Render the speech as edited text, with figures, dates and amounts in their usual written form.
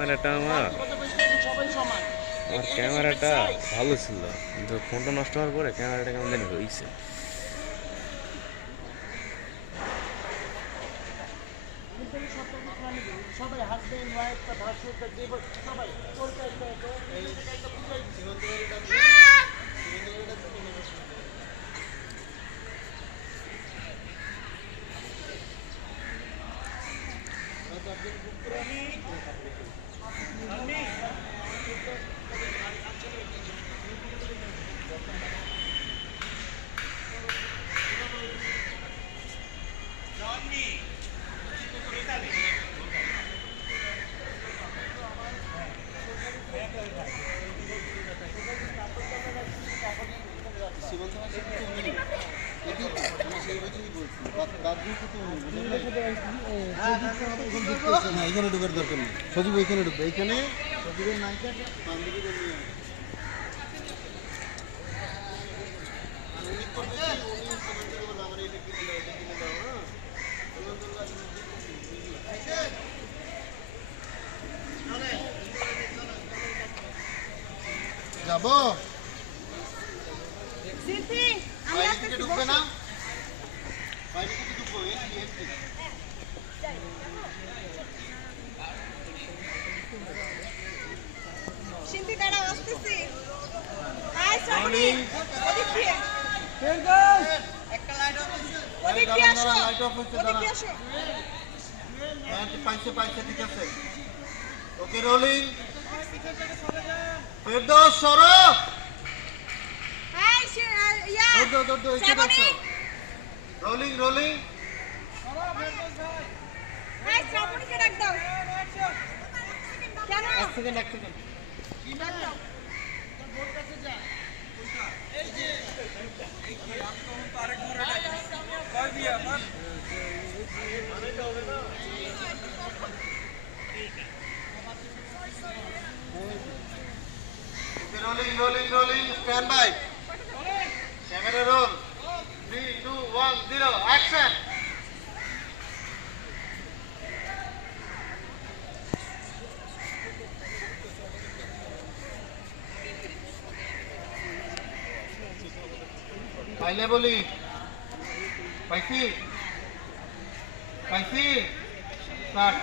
ক্যামেরাটা আমার ক্যামেরাটা ভালো ছিল, কিন্তু ফোনটা নষ্ট হওয়ার পরে ক্যামেরাটা কেমন জানি হয়েছে। এখানে ঢোকার দরকার নেই, সজীব ওইখানে ঢুকবে, এইখানে সজীবের নায়িকা যাবো ঢুকবে না, বাইরে থেকে ঢুকবো। সিন্ধি দাঁড়াও, আসতেছি। হাই শ্রাবণী, ওদিক দিয়ে। একটা লাইট অফ হচ্ছে, ওদিক দিয়ে আসো, লাইট অফ হচ্ছে, ওদিক দিয়ে আসো। হ্যাঁ, পাইছে ঠিক আছে। ওকে, রোলিং। ফেরদৌস সরো। হাই ইয়া শ্রাবণী, রোলিং রোলিং। হাই শ্রাবণীকে ডাক দাও। কেন? এক সেকেন্ড ডাক দাও। Rolling stand by, camera roll, 3 2 1 0 action. পাইলে বলি, পাইছি স্টার্ট।